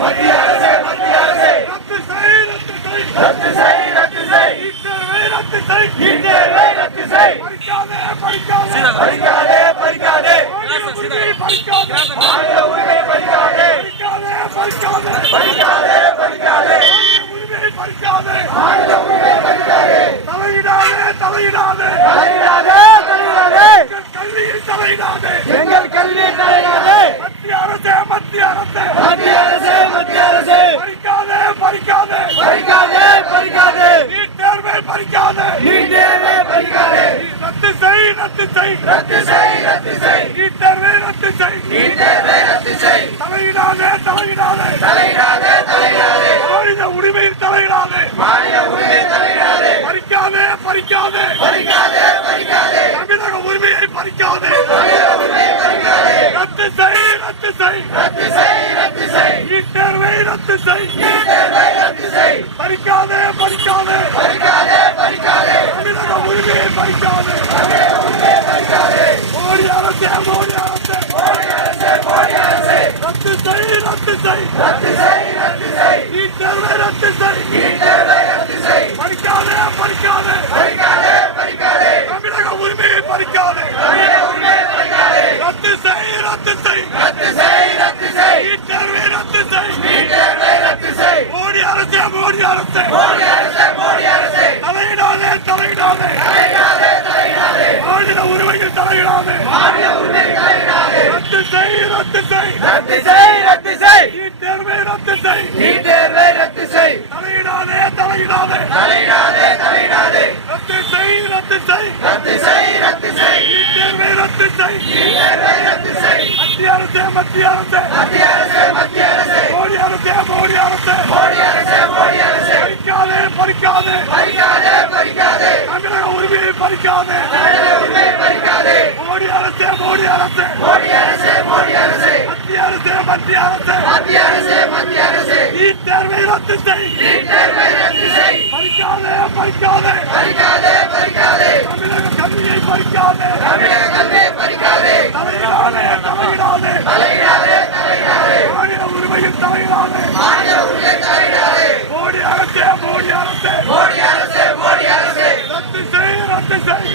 மத்திய அரசே மத்திய அரசே ரத்து செய் ரத்து செய் ரத்து செய் ரத்து செய் நீட் தேர்வை ரத்து செய் பறிக்காதே பறிக்காதே பறிக்காதே பறிக்காதே மாநில உரிமை பறிக்காதே பறிக்காதே பறிக்காதே பறிக்காதே உரிமை பறிக்காதே மாநில உரிமை பறிக்காதே தலையிடாதே தலையிடாதே தலையிடாதே தலையிடாதே கல்வியில் தலையிடாதே எங்கள் கல்வியில் தலையிடாதே மத்திய அரசே மத்திய அரசே மத்திய அரசே மத்திய அரசே பறிக்காதே பறிக்காதே பறிக்காதே பறிக்காதே நீட் தேர்வை பறிக்காதே நீட் தேர்வை பறிக்காதே ரத்து செய் ரத்து செய் ரத்து செய் ரத்து செய் நீட் தேர்வை ரத்து செய் நீட் தேர்வை ரத்து செய் தலையிடாதே தலையிடாதே தலையிடாதே தலையிடாதே மாநில உரிமையில் தலையிடாதே மாநில உரிமையில் தலையிடாதே பறிக்காதே பறிக்காதே பறிக்காதே பறிக்காதே தமிழக உரிமையை பறிக்காதே தமிழக உரிமையை பறிக்காதே ரத்து செய் ரத்து செய் ரத்து செய் ரத்து செய் நீட் தேர்வை ரத்து செய் நீட் தேர்வை ரத்து செய் பறிக்காதே பறிக்காதே பறிக்காதே பறிக்காதே தமிழக உரிமையை பறிக்காதே தமிழக உரிமையை பறிக்காதே மோடி அரசே மோடி அரசே மோடி அரசே மோடி அரசே ரத்து செய் ரத்து செய் ரத்து செய் ரத்து செய் நீட் தேர்வை ரத்து செய் நீட் தேர்வை ரத்து செய் பறிக்காதே பறிக்காதே பறிக்காதே பறிக்காதே தமிழக உரிமையை பறிக்காதே தமிழக உரிமையை பறிக்காதே ரத்து செய் ரத்து செய் ரத்து செய் ரத்து செய் நீட் தேர்வை ரத்து செய் நீட் தேர்வை ரத்து செய் மோடி அரசே மோடி அரசே மோடி அரசே மோடி அரசே தலையிடாதே தலையிடாதே தலையிடாதே தலையிடாதே மாநில உரிமையில் தலையிடாதே மாநில உரிமையில் தலையிடாதே ரத்து செய் ரத்து செய் ரத்து செய் ரத்து செய் நீட் தேர்வை ரத்து செய் நீட் தேர்வை ரத்து செய் தலையிடாதே தலையிடாதே தலையிடாதே தலையிடாதே ரத்து செய் ரத்து செய் ரத்து செய் ரத்து செய் நீட் தேர்வை ரத்து செய் நீட் தேர்வை ரத்து செய் மத்திய அரசே மத்திய அரசே மத்திய அரசே மத்திய அரசே மோடி அரசே மோடி அரசே மோடி அரசே மோடி அரசே பறிக்காதே பறிக்காதே பறிக்காதே பறிக்காதே தமிழக உரிமையை பறிக்காதே தமிழக உரிமையை பறிக்காதே மோடி அரசே மோடி அரசே மோடி அரசே மோடி அரசே மத்திய அரசே மத்திய அரசே மத்திய அரசே மத்திய அரசே நீட் தேர்வை ரத்து செய் நீட் தேர்வை ரத்து செய் பறிக்காதே பறிக்காதே பறிக்காதே பறிக்காதே தமிழக கல்வியை பறிக்காதே தமிழக கல்வியை பறிக்காதே தலையிடாதே தலையிடாதே தலையிடாதே தலையிடாதே மாநில உரிமையில் தலையிடாதே மாநில உரிமையில் தலையிடாதே மோடி அரசே மோடி அரசே மோடி அரசே மோடி அரசே ரத்து செய் ரத்து செய்